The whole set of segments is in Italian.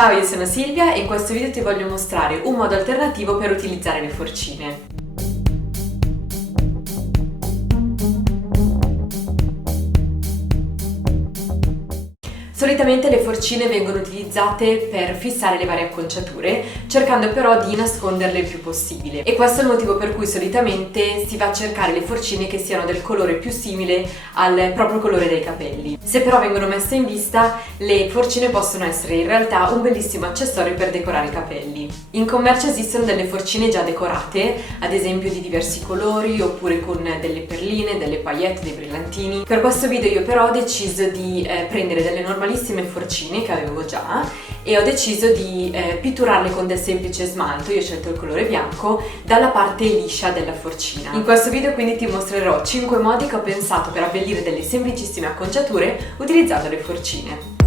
Ciao, io sono Silvia e in questo video ti voglio mostrare un modo alternativo per utilizzare le forcine. Solitamente le forcine vengono utilizzate per fissare le varie acconciature, cercando però di nasconderle il più possibile. E questo è il motivo per cui solitamente si va a cercare le forcine che siano del colore più simile al proprio colore dei capelli. Se però vengono messe in vista, le forcine possono essere in realtà un bellissimo accessorio per decorare i capelli. In commercio esistono delle forcine già decorate, ad esempio di diversi colori oppure con delle perline, delle paillette, dei brillantini. Per questo video io però ho deciso di prendere delle normali forcine che avevo già e ho deciso di pitturarle con del semplice smalto. Io ho scelto il colore bianco dalla parte liscia della forcina. In questo video quindi ti mostrerò 5 modi che ho pensato per abbellire delle semplicissime acconciature utilizzando le forcine.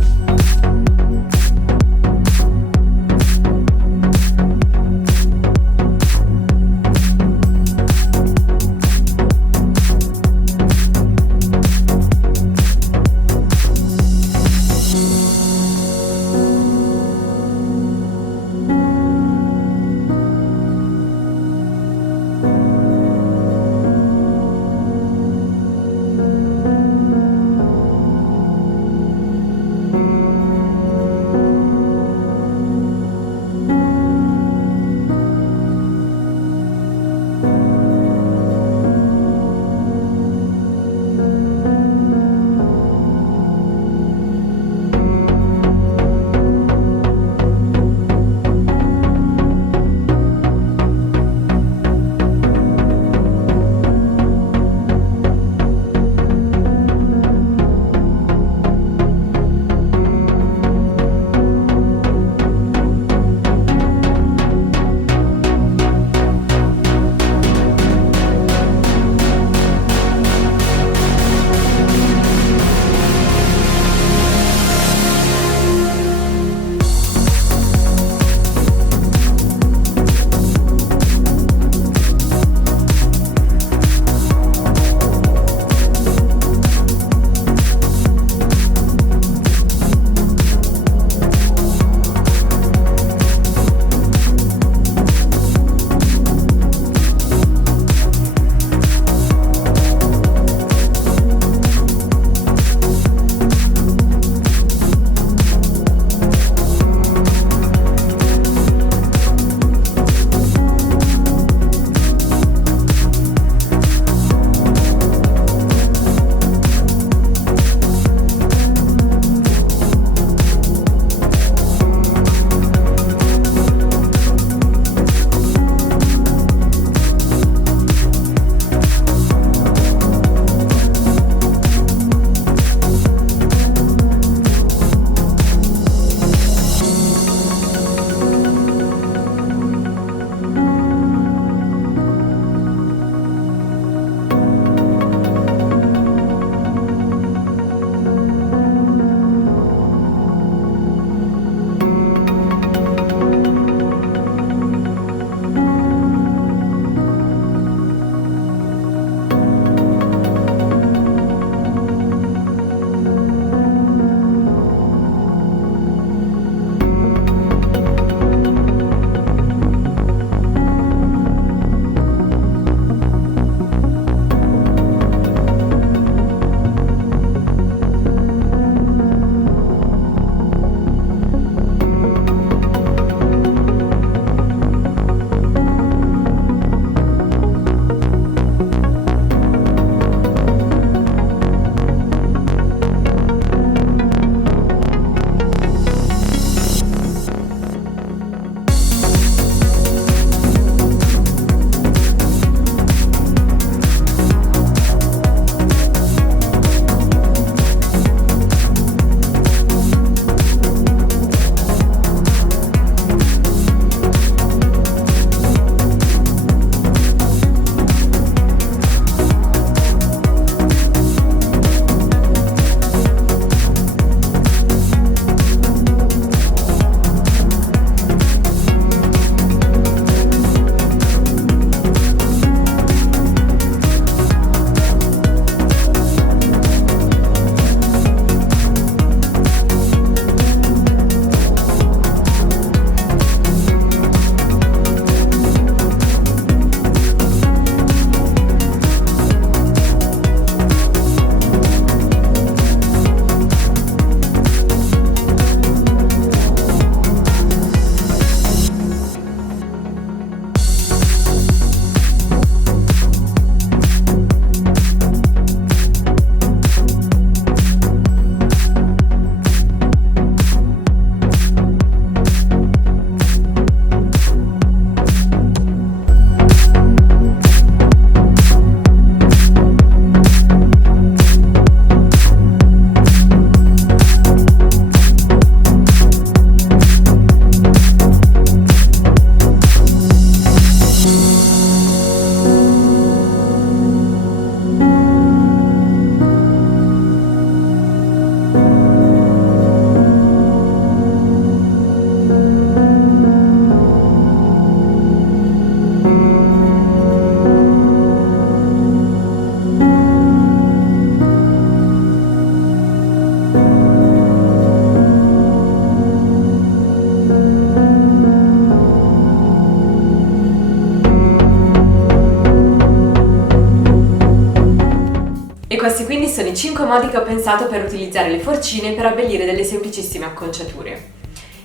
questi quindi sono i 5 modi che ho pensato per utilizzare le forcine per abbellire delle semplicissime acconciature.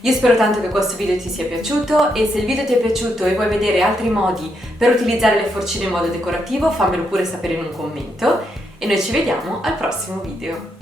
Io spero tanto che questo video ti sia piaciuto e se il video ti è piaciuto e vuoi vedere altri modi per utilizzare le forcine in modo decorativo, fammelo pure sapere in un commento e noi ci vediamo al prossimo video.